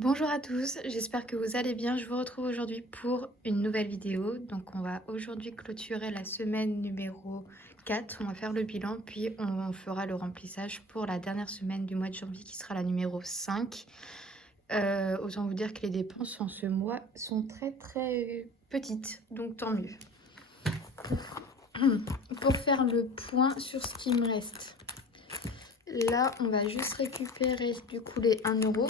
Bonjour à tous, j'espère que vous allez bien. Je vous retrouve aujourd'hui pour une nouvelle vidéo. Donc on va aujourd'hui clôturer la semaine numéro 4. On va faire le bilan, puis on fera le remplissage pour la dernière semaine du mois de janvier qui sera la numéro 5. Autant vous dire que les dépenses en ce mois sont très petites, donc tant mieux. Pour faire le point sur ce qui me reste, là on va juste récupérer du coup les 1 euro.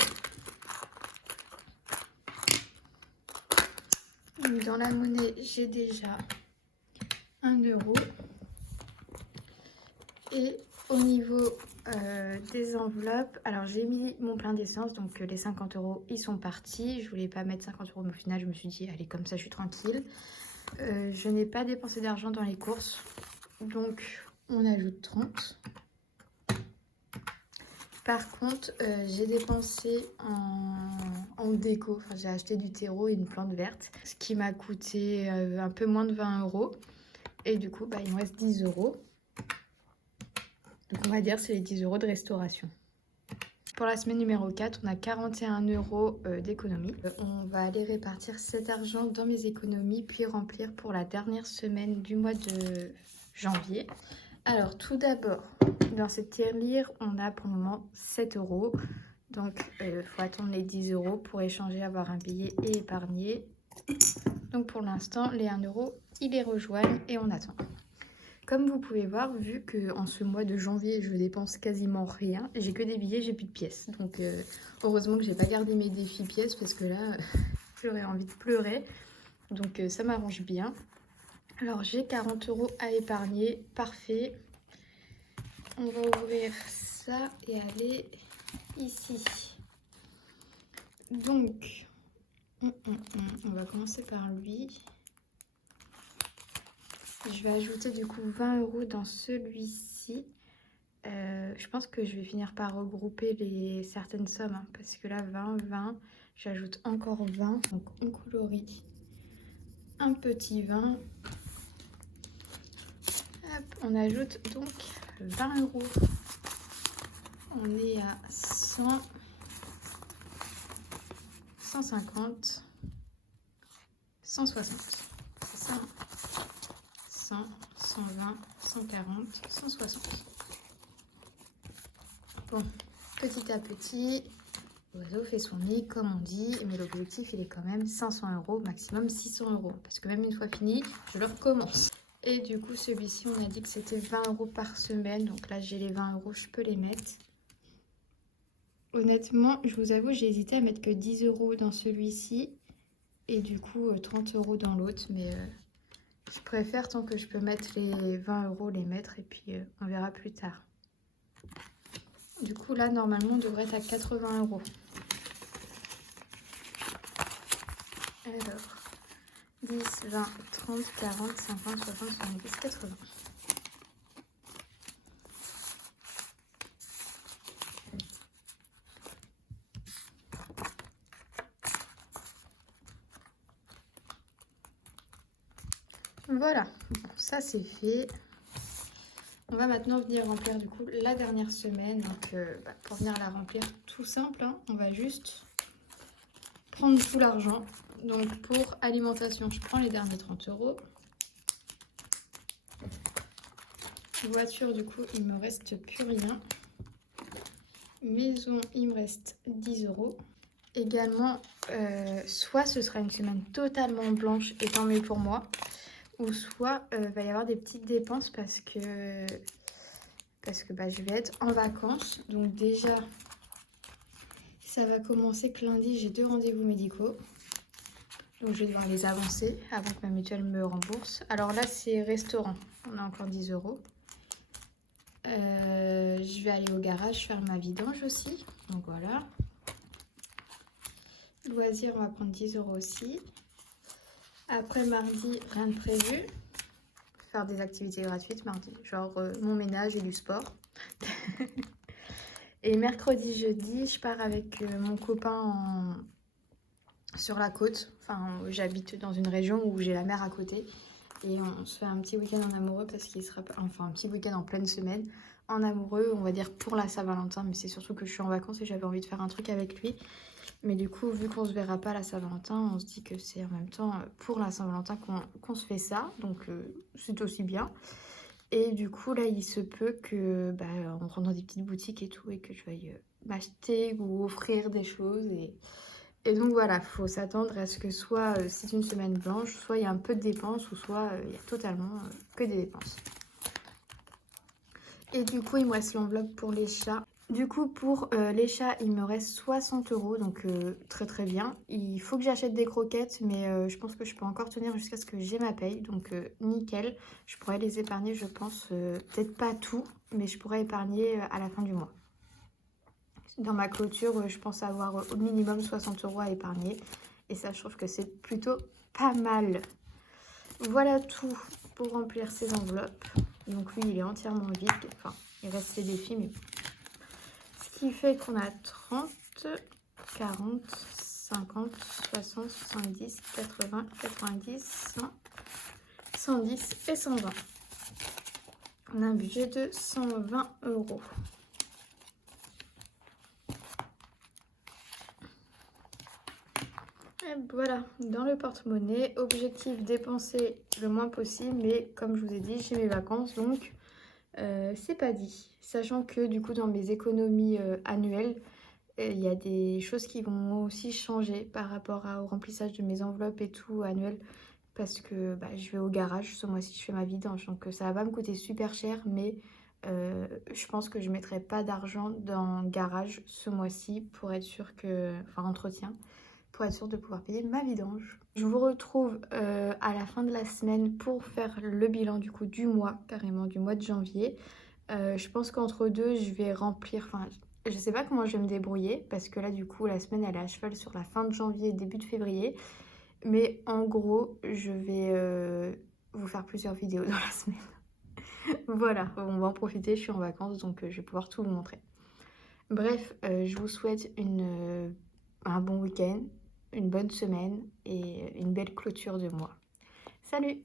Dans la monnaie, j'ai déjà 1 euro. Et au niveau des enveloppes, alors j'ai mis mon plein d'essence, donc les 50 euros, ils sont partis. Je voulais pas mettre 50 euros, mais au final, je me suis dit, allez, comme ça, je suis tranquille. Je n'ai pas dépensé d'argent dans les courses, donc on ajoute 30. Par contre, j'ai dépensé en déco, enfin j'ai acheté du terreau et une plante verte, ce qui m'a coûté un peu moins de 20 euros. Et du coup, il me reste 10 euros. Donc on va dire c'est les 10 euros de restauration. Pour la semaine numéro 4, on a 41 euros d'économie. On va aller répartir cet argent dans mes économies, puis remplir pour la dernière semaine du mois de janvier. Alors tout d'abord, dans cette tirelire, on a pour le moment 7 euros. Donc il faut attendre les 10 euros pour échanger, avoir un billet et épargner. Donc pour l'instant, les 1 euro, ils les rejoignent et on attend. Comme vous pouvez voir, vu qu'en ce mois de janvier, je dépense quasiment rien, j'ai que des billets, j'ai plus de pièces. Donc heureusement que j'ai pas gardé mes défis pièces parce que là, j'aurais envie de pleurer. Donc ça m'arrange bien. Alors j'ai 40 euros à épargner, parfait. On va ouvrir ça et aller ici. Donc, on va commencer par lui. Je vais ajouter du coup 20 euros dans celui-ci. Je pense que je vais finir par regrouper certaines sommes, hein, parce que là 20, j'ajoute encore 20, donc on colorie un petit 20. Hop, on ajoute donc 20 euros. On est à 100, 150, 160. C'est ça, hein. 100, 120, 140, 160. Bon, petit à petit, l'oiseau fait son nid, comme on dit, mais l'objectif, il est quand même 500 euros, maximum 600 euros. Parce que même une fois fini, je le recommence. Et du coup, celui-ci, on a dit que c'était 20 euros par semaine. Donc là, j'ai les 20 euros, je peux les mettre. Honnêtement, je vous avoue, j'ai hésité à mettre que 10 euros dans celui-ci. Et du coup, 30 euros dans l'autre. Mais je préfère, tant que je peux mettre les 20 euros, les mettre. Et puis, on verra plus tard. Du coup, là, normalement, on devrait être à 80 euros. Alors, 10, 20, 30, 40, 50, 60, 70, 80. Voilà, bon, ça c'est fait. On va maintenant venir remplir du coup la dernière semaine. Donc pour venir la remplir tout simple, hein, on va juste prendre tout l'argent. Donc pour alimentation, je prends les derniers 30 euros. Voiture, du coup, il me reste plus rien. Maison, il me reste 10 euros. Également, soit ce sera une semaine totalement blanche et tant mieux pour moi, ou soit va y avoir des petites dépenses parce que je vais être en vacances. Donc déjà, ça va commencer que lundi, j'ai 2 rendez-vous médicaux. Donc je vais devoir les avancer avant que ma mutuelle me rembourse. Alors là, c'est restaurant. On a encore 10 euros. Je vais aller au garage faire ma vidange aussi. Donc voilà. Loisirs, on va prendre 10 euros aussi. Après mardi, rien de prévu. Faire des activités gratuites mardi. Genre mon ménage et du sport. Et mercredi, jeudi, je pars avec mon copain sur la côte. Enfin, j'habite dans une région où j'ai la mer à côté. Et on se fait un petit week-end en amoureux parce qu'il sera... Enfin, un petit week-end en pleine semaine. En amoureux, on va dire pour la Saint-Valentin. Mais c'est surtout que je suis en vacances et j'avais envie de faire un truc avec lui. Mais du coup, vu qu'on se verra pas à la Saint-Valentin, on se dit que c'est en même temps pour la Saint-Valentin qu'on se fait ça. Donc c'est aussi bien. Et du coup, là, il se peut que on rentre dans des petites boutiques et tout et que je veuille m'acheter ou offrir des choses. Et donc voilà, faut s'attendre à ce que soit c'est une semaine blanche, soit il y a un peu de dépenses ou soit il y a totalement que des dépenses. Et du coup, il me reste l'enveloppe pour les chats. Du coup, pour les chats, il me reste 60 €, donc très très bien. Il faut que j'achète des croquettes, mais je pense que je peux encore tenir jusqu'à ce que j'ai ma paye, donc nickel. Je pourrais les épargner, je pense, peut-être pas tout, mais je pourrais épargner à la fin du mois. Dans ma clôture, je pense avoir au minimum 60 € à épargner, et ça, je trouve que c'est plutôt pas mal. Voilà tout pour remplir ces enveloppes. Donc lui, il est entièrement vide, enfin, il reste les défis, mais ce qui fait qu'on a 30, 40, 50, 60, 70, 80, 90, 100, 110 et 120. On a un budget de 120 €. Et voilà, dans le porte-monnaie, objectif dépenser le moins possible, mais comme je vous ai dit, j'ai mes vacances, donc c'est pas dit. Sachant que du coup, dans mes économies annuelles, il y a des choses qui vont aussi changer par rapport au remplissage de mes enveloppes et tout annuel. Parce que je vais au garage ce mois-ci, je fais ma vidange. Donc ça va pas me coûter super cher, mais je pense que je mettrai pas d'argent dans le garage ce mois-ci pour être sûr que... Enfin, entretien, pour être sûr de pouvoir payer ma vidange. Je vous retrouve à la fin de la semaine pour faire le bilan du coup du mois, carrément du mois de janvier. Je pense qu'entre deux, je vais remplir... Enfin, je sais pas comment je vais me débrouiller parce que là, du coup, la semaine, elle est à cheval sur la fin de janvier, début de février. Mais en gros, je vais vous faire plusieurs vidéos dans la semaine. Voilà, on va en profiter, je suis en vacances, donc je vais pouvoir tout vous montrer. Bref, je vous souhaite un bon week-end, une bonne semaine et une belle clôture de mois. Salut!